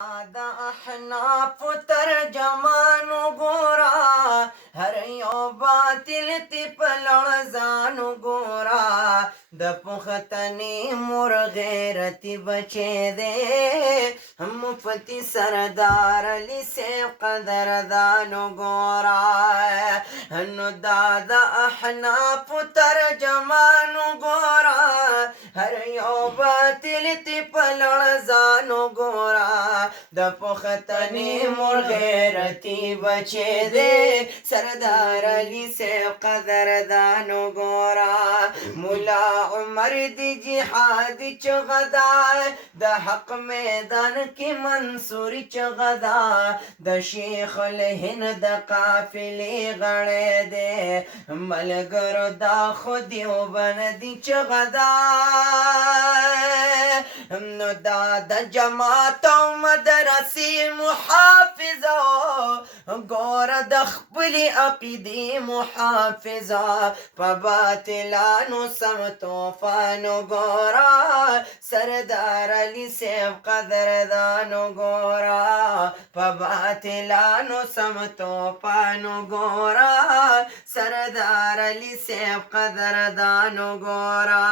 دا احناف ترجمانو ګورا هر یو باطل تی په لړزانو ګورا د پختنې مور غیرتی بچې دې مفتی سردار علی سیف قدردانو ګورا نو دا د احناف ترجمانو ګورا هر یو باطل تی په لړزانو ګورا د پختنې مور غیرتی بچې دې سردار علی سیف قدردانو ګورا مولا عمر دی جهاد چغدا د حق میدان کې منصور چغدا د شیخ الهند د قافلې غړې دې ملګرو دا خو دیوبند دی چغدا نو دا د جماعت او مدرسې محافظه ګوره د خپلې عقیدې محافظه په باطلانو سم طوفانو ګوره سردار علی سیف قدردانو ګوره په باطلانو سم طوفانو ګوره سردار علی سیف قدردانو ګوره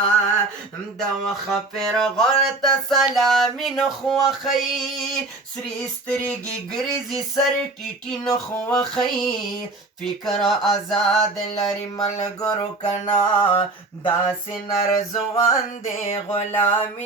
د وخفر غلط سلامی نخوخی سری سترگی گریزی سر ٹیٹی نخوخی فکر آزاد لری ملگرو کنا داس نرزوان دے غلامی